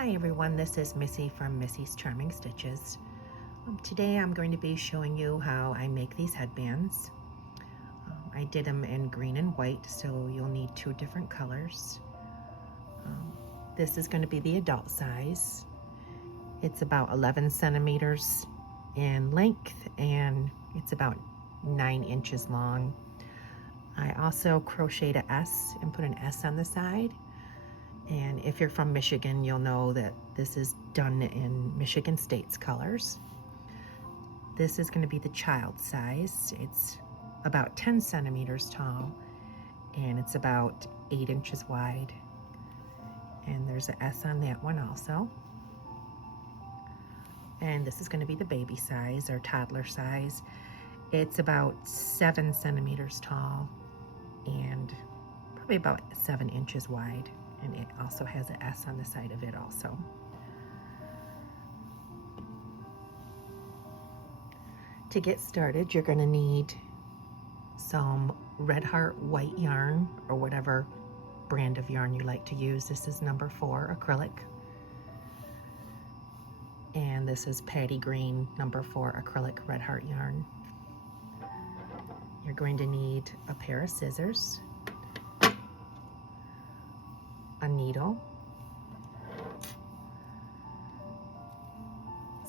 Hi everyone, this is Missy from Missy's Charming Stitches. Today I'm going to be showing you how I make these headbands. I did them in green and white, so you'll need two different colors. This is going to be the adult size. It's about 11 centimeters in length and it's about 9 inches long. I also crocheted a S and put an S on the side. And if you're from Michigan, you'll know that this is done in Michigan State's colors. This is going to be the child size. It's about 10 centimeters tall and it's about 8 inches wide. And there's an S on that one also. And this is going to be the baby size or toddler size. It's about 7 centimeters tall and probably about 7 inches wide. And it also has an S on the side of it also. To get started, you're going to need some Red Heart white yarn or whatever brand of yarn you like to use. This is number 4 acrylic. And this is Patty Green number 4 acrylic Red Heart yarn. You're going to need a pair of scissors, a needle,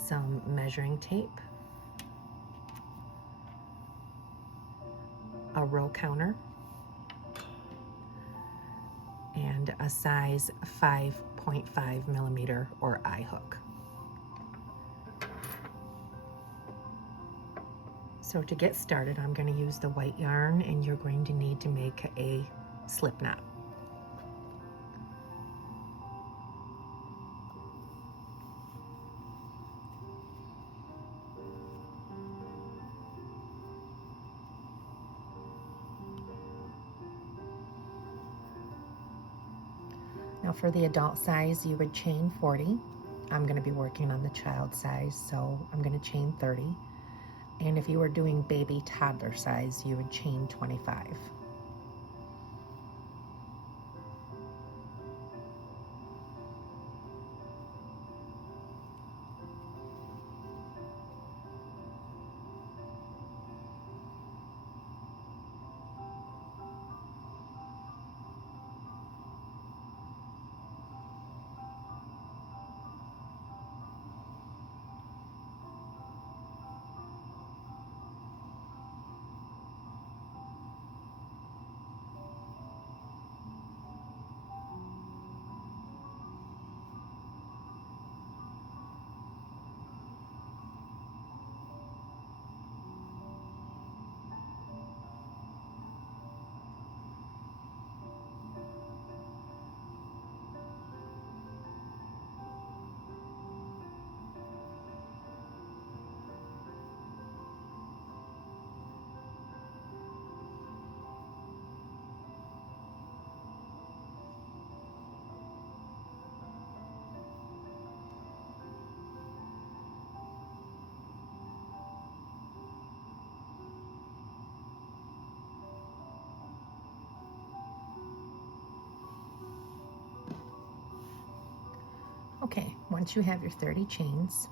some measuring tape, a row counter, and a size 5.5 millimeter or eye hook. So to get started, I'm going to use the white yarn and you're going to need to make a slip knot. Now for the adult size, you would chain 40. I'm going to be working on the child size, so I'm going to chain 30. And if you were doing baby toddler size, you would chain 25. Okay, once you have your 30 chains,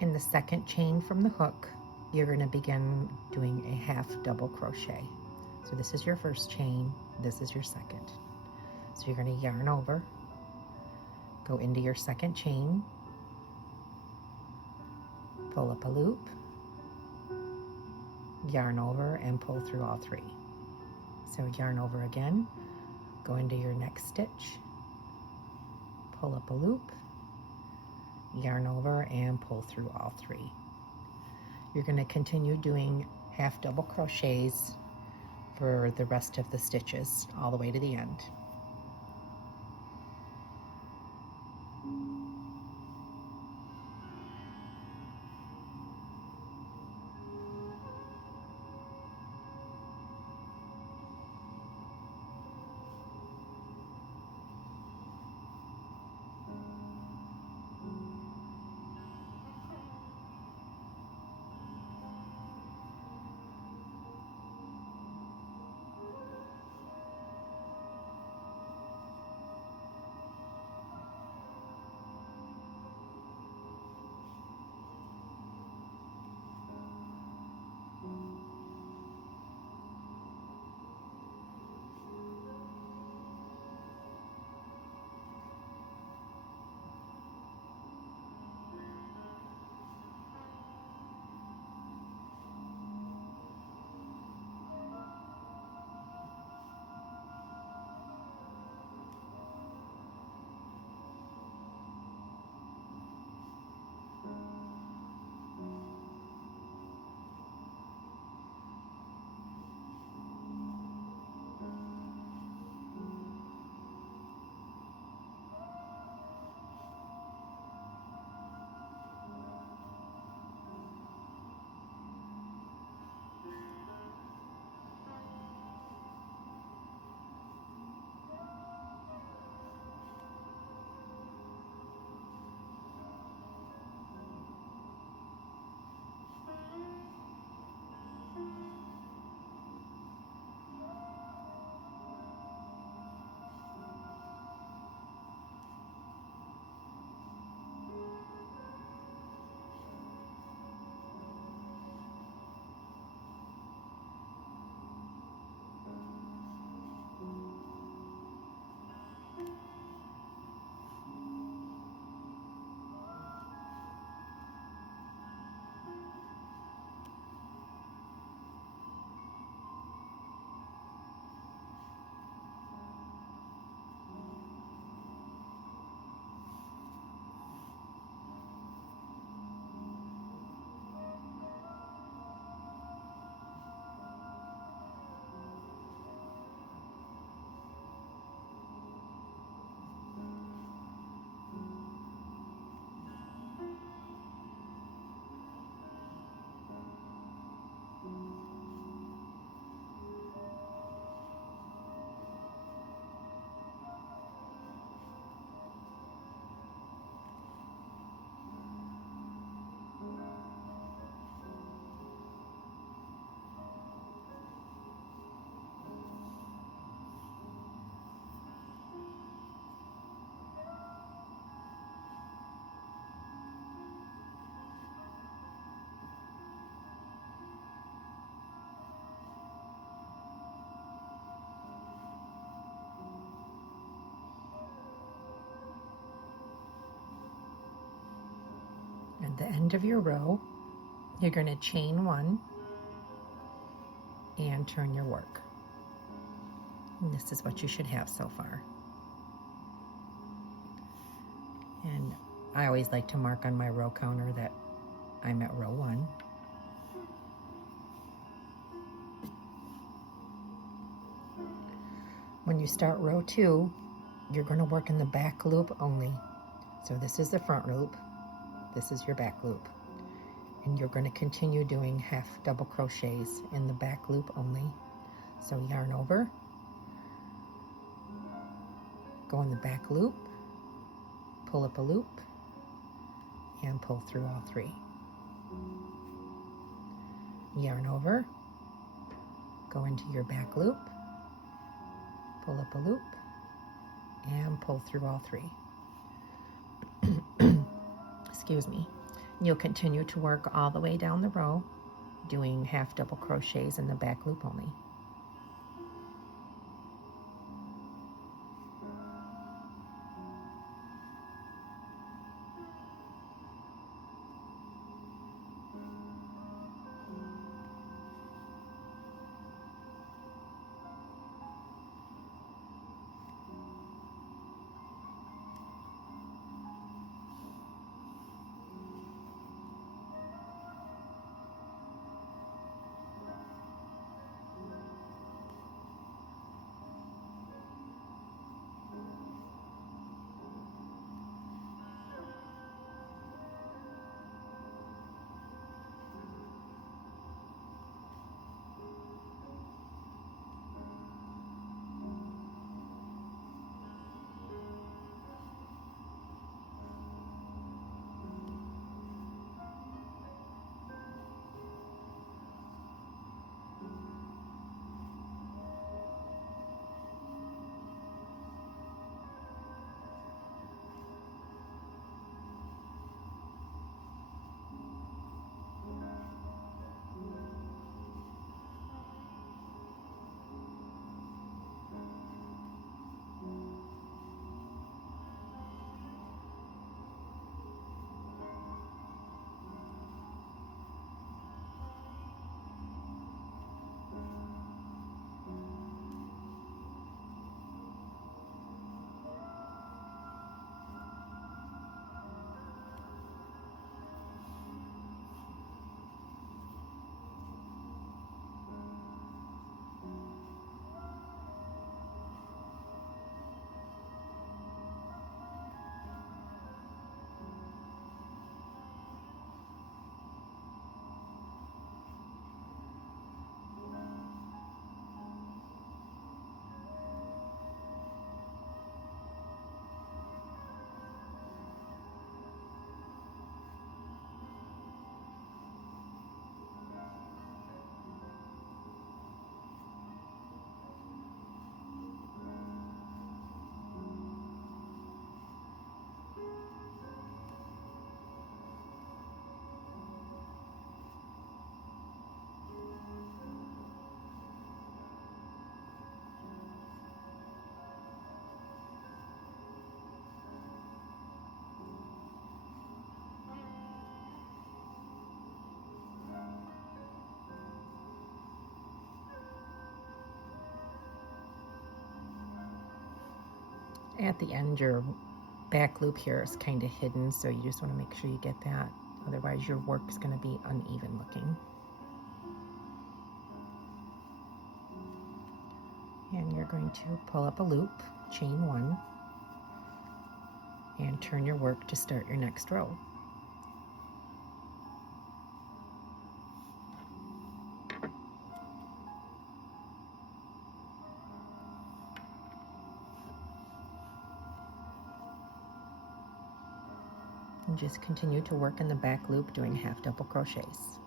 in the second chain from the hook, you're going to begin doing a half double crochet. So this is your first chain, this is your second. So you're going to yarn over, go into your second chain, pull up a loop, yarn over and pull through all 3. So yarn over again, go into your next stitch, pull up a loop, yarn over and pull through all 3. You're going to continue doing half double crochets for the rest of the stitches all the way to the end. the end of your row, you're going to chain 1 and turn your work. And this is what you should have so far. And I always like to mark on my row counter that I'm at row 1. When you start row 2, you're going to work in the back loop only. So this is the front loop, this is your back loop. And you're going to continue doing half double crochets in the back loop only. So yarn over, go in the back loop, pull up a loop, and pull through all 3. Yarn over, go into your back loop, pull up a loop, and pull through all 3. Excuse me. You'll continue to work all the way down the row, doing half double crochets in the back loop only. At the end, your back loop here is kind of hidden, so you just want to make sure you get that. Otherwise, your work is going to be uneven looking. And you're going to pull up a loop, chain 1, and turn your work to start your next row. And just continue to work in the back loop doing half double crochets.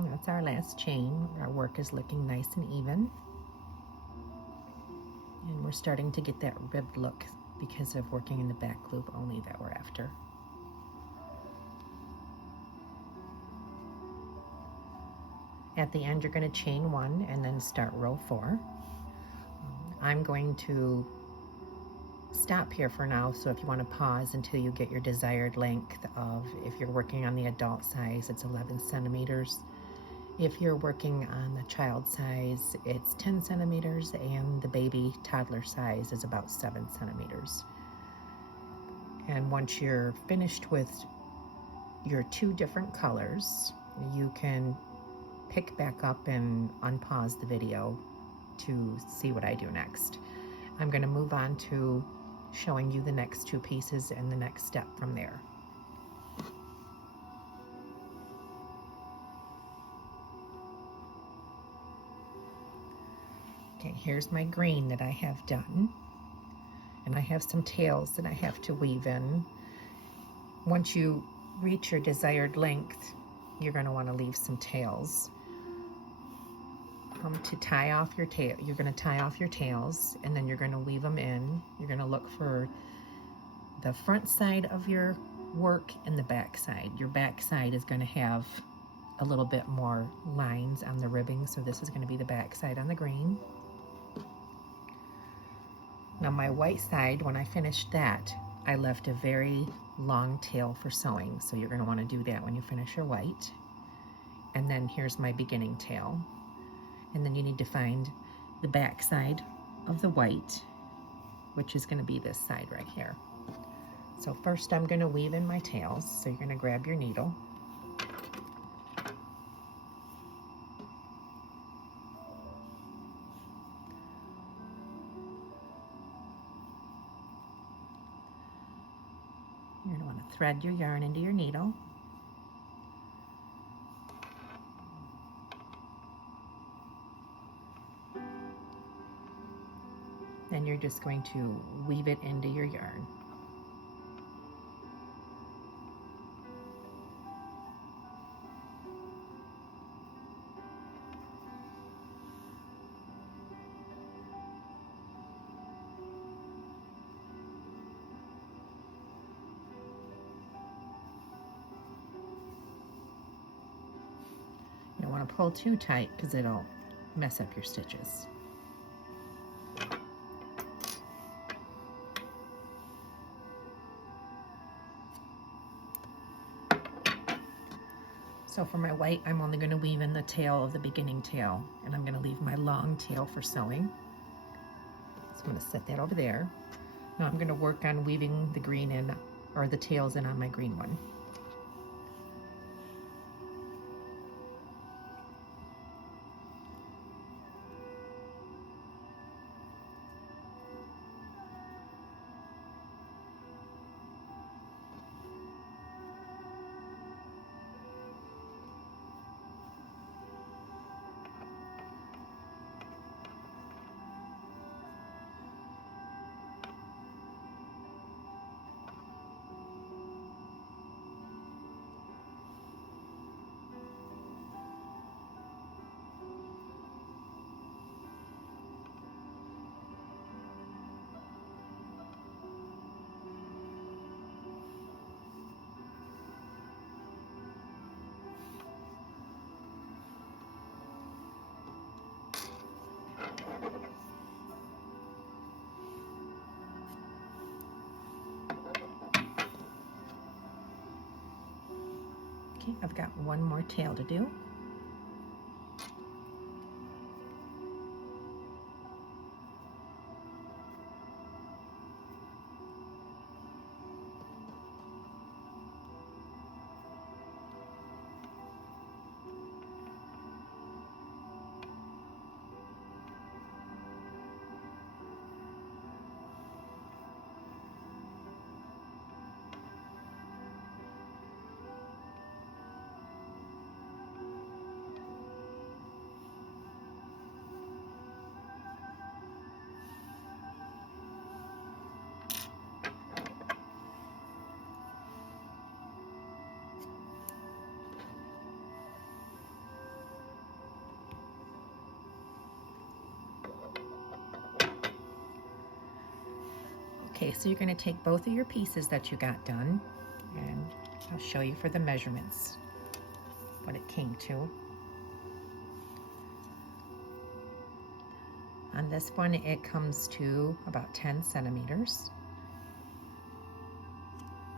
And that's our last chain. Our work is looking nice and even. And we're starting to get that ribbed look because of working in the back loop only that we're after. At the end, you're going to chain 1 and then start row 4. I'm going to stop here for now, so if you want to pause until you get your desired length of, if you're working on the adult size, it's 11 centimeters. If you're working on the child size, it's 10 centimeters, and the baby toddler size is about 7 centimeters. And once you're finished with your 2 different colors, you can pick back up and unpause the video to see what I do next. I'm going to move on to showing you the next 2 pieces and the next step from there. Okay, here's my green that I have done, and I have some tails that I have to weave in. Once you reach your desired length, you're going to want to leave some tails. To tie off your tail, you're going to tie off your tails, and then you're going to weave them in. You're going to look for the front side of your work and the back side. Your back side is going to have a little bit more lines on the ribbing, so this is going to be the back side on the green. Now my white side, when I finished that, I left a very long tail for sewing, so you're going to want to do that when you finish your white. And then here's my beginning tail. And then you need to find the back side of the white, which is going to be this side right here. So first I'm going to weave in my tails. So you're going to grab your needle. You're going to want to thread your yarn into your needle. Then you're just going to weave it into your yarn. You don't want to pull too tight because it'll mess up your stitches. So for my white, I'm only going to weave in the tail of the beginning tail, and I'm going to leave my long tail for sewing. So I'm going to set that over there. Now I'm going to work on weaving the green in, or the tails in on my green one. Okay, I've got one more tail to do. Okay, so you're going to take both of your pieces that you got done, and I'll show you for the measurements what it came to. On this one, it comes to about 10 centimeters.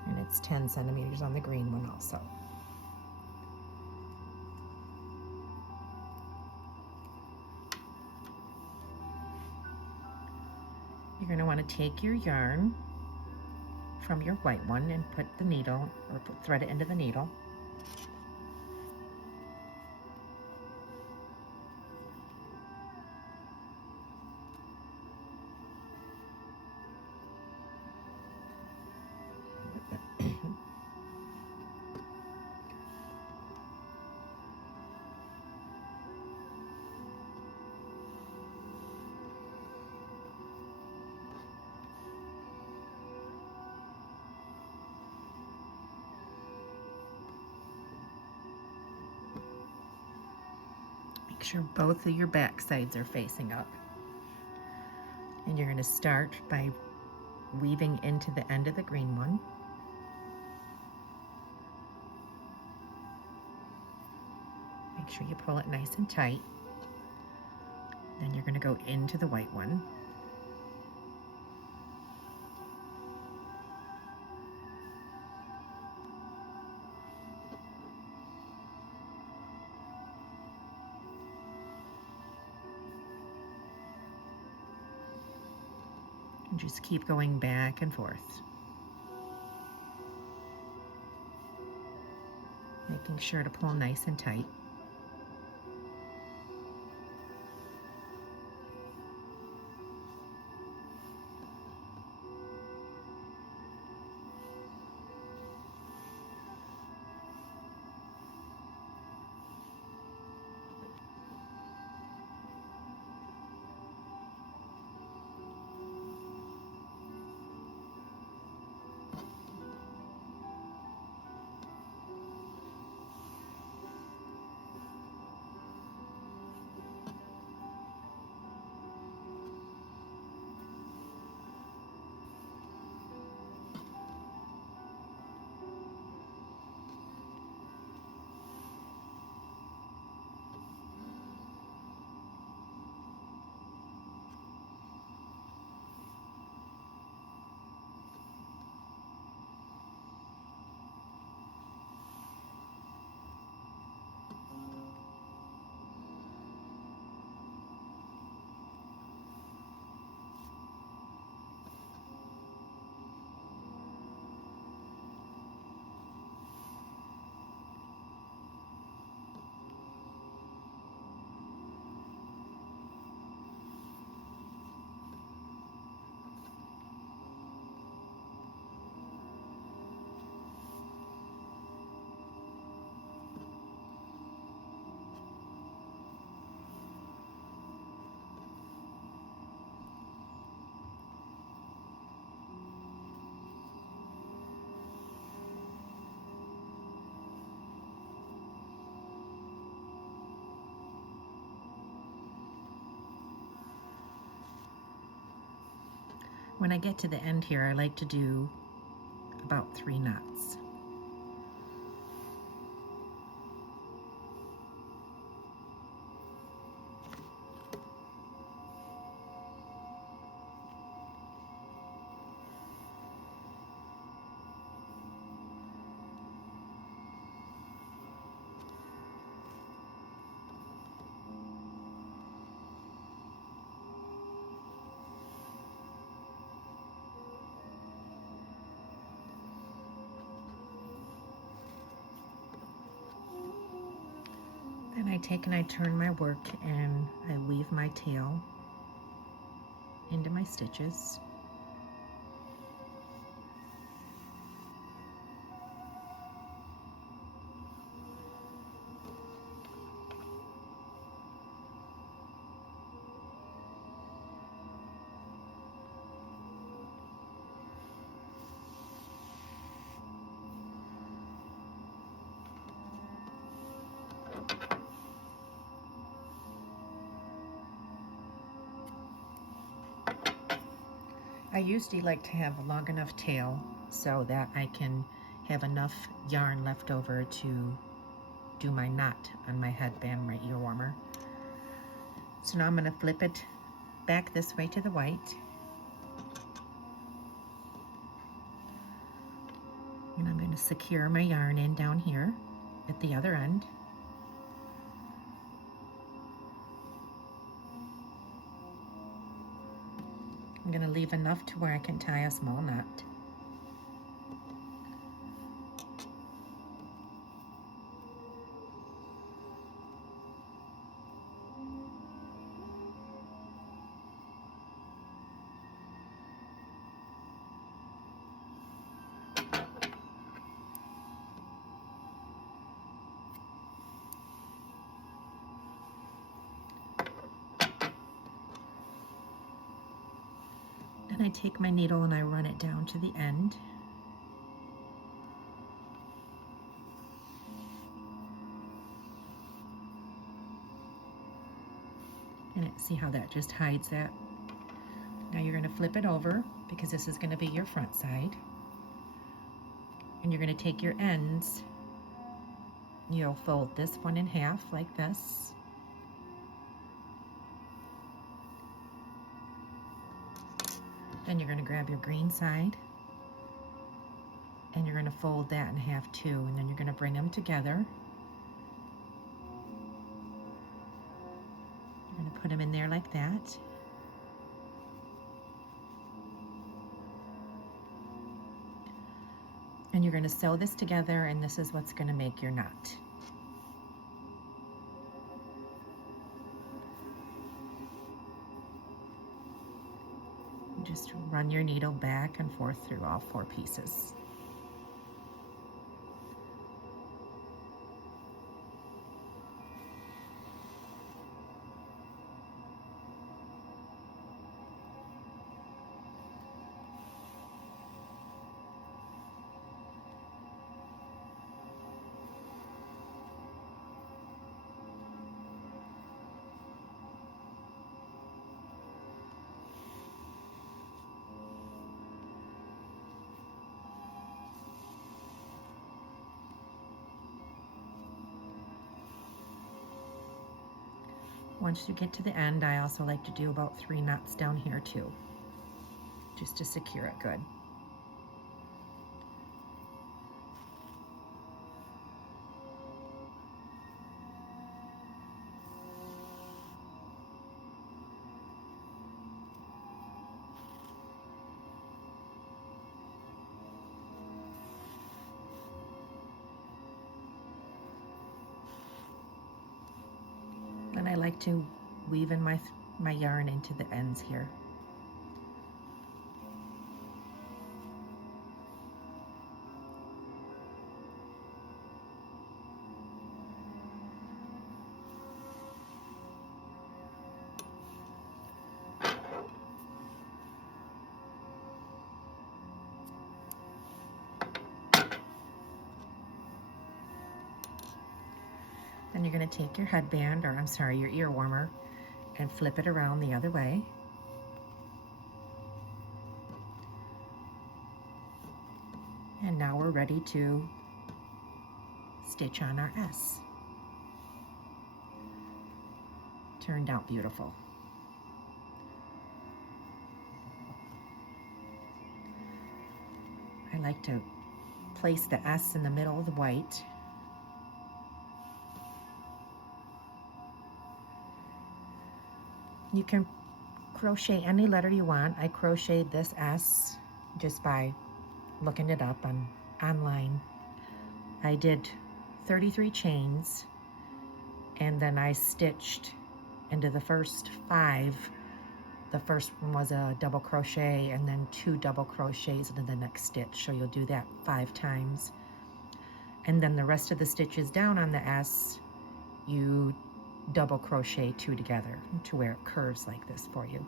And it's 10 centimeters on the green one also. You're going to want to take your yarn from your white one and put the needle, or thread it into the needle. Make sure both of your back sides are facing up. And you're going to start by weaving into the end of the green one. Make sure you pull it nice and tight. Then you're going to go into the white one. And just keep going back and forth. Making sure to pull nice and tight. When I get to the end here, I like to do about 3 knots. Then I take and I turn my work and I weave my tail into my stitches. I usually like to have a long enough tail so that I can have enough yarn left over to do my knot on my headband, my ear warmer. So now I'm going to flip it back this way to the white. And I'm going to secure my yarn in down here at the other end. I'm going to leave enough to where I can tie a small knot. Then I take my needle and I run it down to the end. And see how that just hides that. Now you're going to flip it over because this is going to be your front side. And you're going to take your ends. You'll fold this one in half like this. Then you're going to grab your green side and you're going to fold that in half too, and then you're going to bring them together. You're going to put them in there like that. And you're going to sew this together, and this is what's going to make your knot. Just run your needle back and forth through all 4 pieces. Once you get to the end, I also like to do about 3 knots down here too, just to secure it good. And I like to weave in my yarn into the ends here. Then you're going to take your headband, or I'm sorry, your ear warmer, and flip it around the other way. And now we're ready to stitch on our S. Turned out beautiful. I like to place the S in the middle of the white. You can crochet any letter you want. I crocheted this S just by looking it up online. I did 33 chains, and then I stitched into the first 5. The first one was a double crochet, and then 2 double crochets into the next stitch. So you'll do that 5 times. And then the rest of the stitches down on the S, you double crochet 2 together to where it curves like this for you.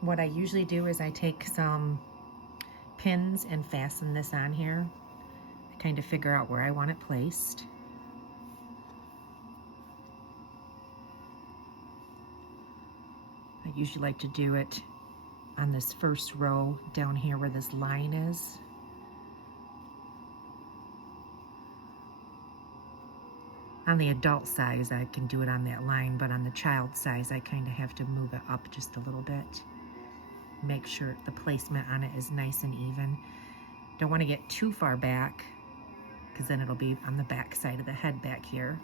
What I usually do is I take some pins and fasten this on here. I kind of figure out where I want it placed. I usually like to do it on this first row down here where this line is. On the adult size, I can do it on that line, but on the child size, I kind of have to move it up just a little bit. Make sure the placement on it is nice and even. Don't want to get too far back, because then it'll be on the back side of the head back here.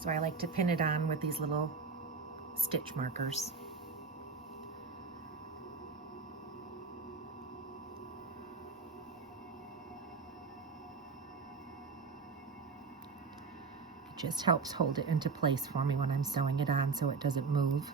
So I like to pin it on with these little stitch markers. It just helps hold it into place for me when I'm sewing it on so it doesn't move.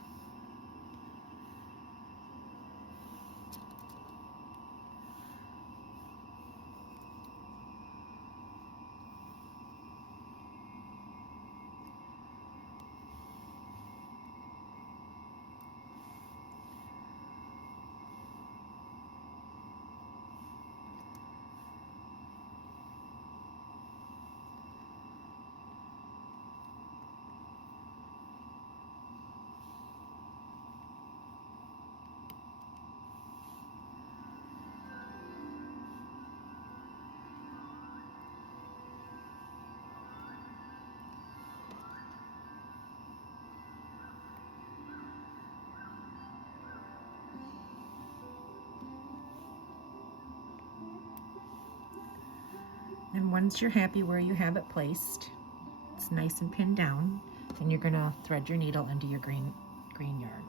And once you're happy where you have it placed, it's nice and pinned down, and you're gonna thread your needle into your green yarn.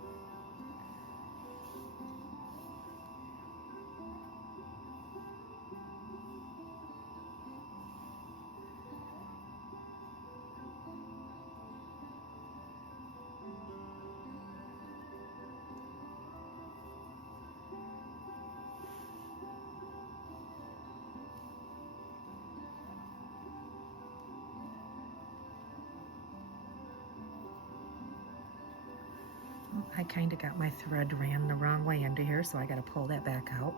I kind of got my thread ran the wrong way into here, so I got to pull that back out.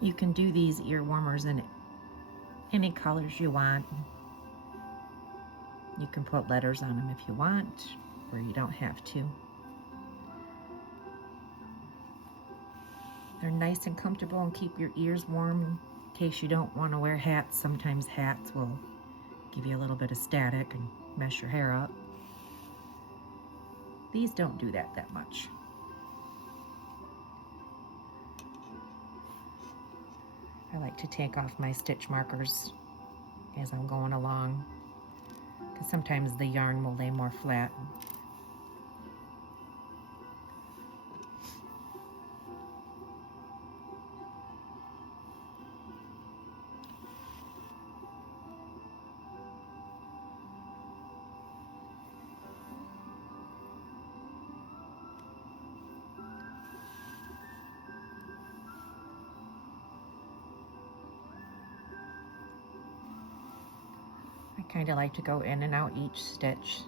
You can do these ear warmers in any colors you want. You can put letters on them if you want, or you don't have to. They're nice and comfortable and keep your ears warm in case you don't want to wear hats. Sometimes hats will give you a little bit of static and mess your hair up. These don't do that much. I like to take off my stitch markers as I'm going along, because sometimes the yarn will lay more flat. I kind of like to go in and out each stitch.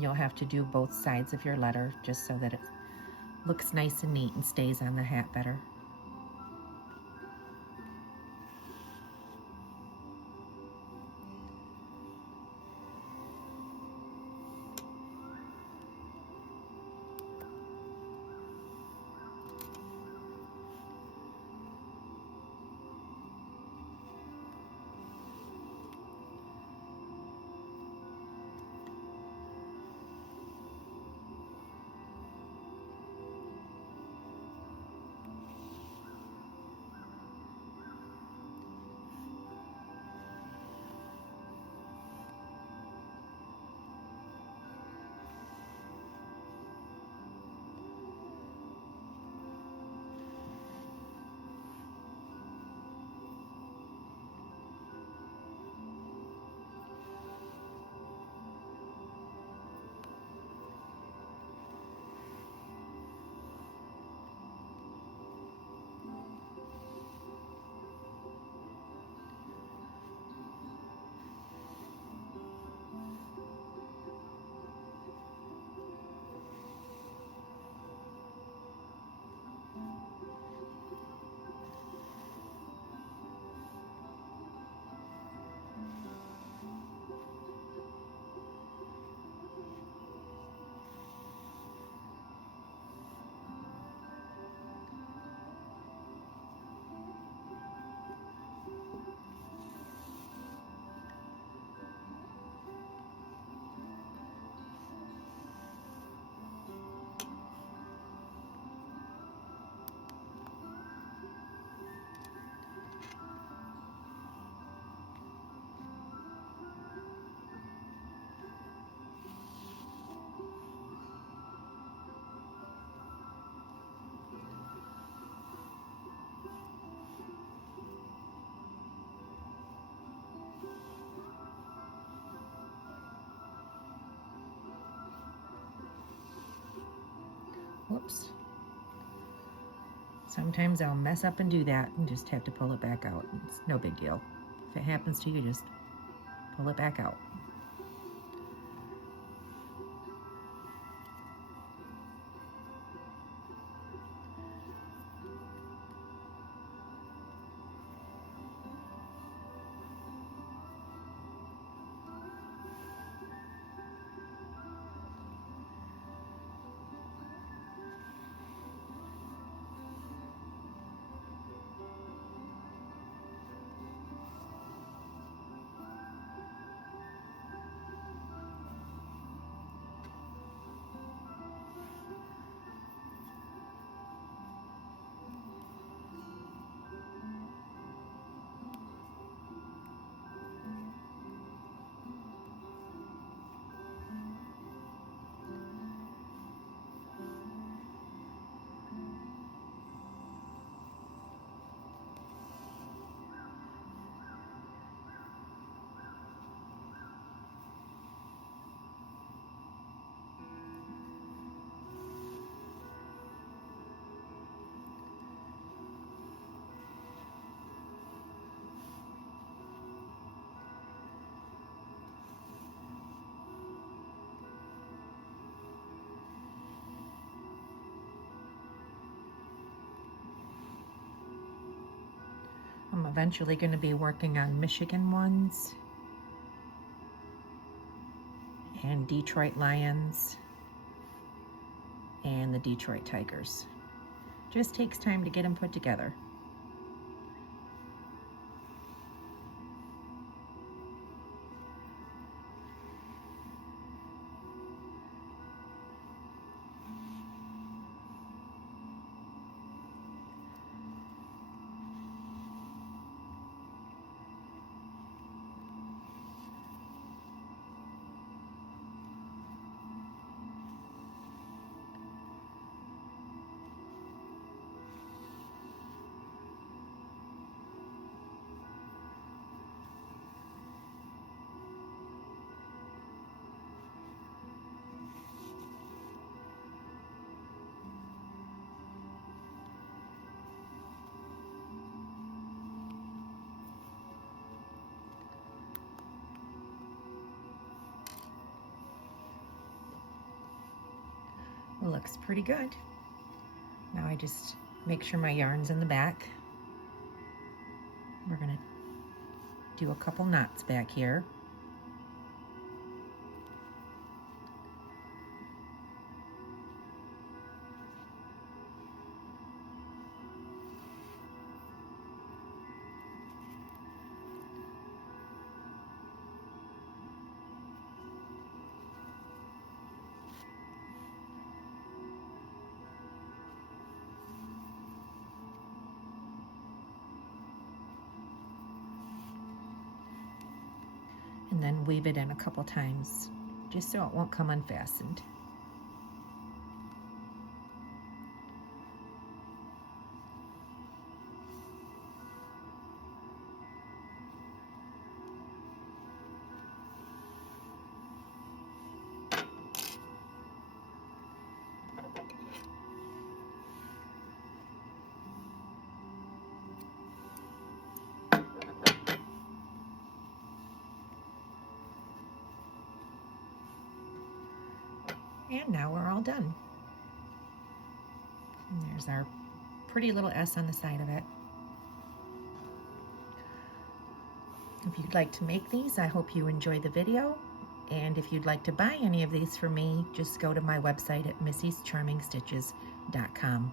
You'll have to do both sides of your letter just so that it looks nice and neat and stays on the hat better. Whoops. Sometimes I'll mess up and do that and just have to pull it back out. It's no big deal. If it happens to you, just pull it back out. I'm eventually going to be working on Michigan ones and Detroit Lions and the Detroit Tigers. Just takes time to get them put together. Looks pretty good. Now I just make sure my yarn's in the back. We're gonna do a couple knots back here. And then weave it in a couple times just so it won't come unfastened. And now we're all done. And there's our pretty little S on the side of it. If you'd like to make these, I hope you enjoy the video. And if you'd like to buy any of these from me, just go to my website at missyscharmingstitches.com.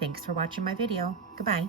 Thanks for watching my video. Goodbye.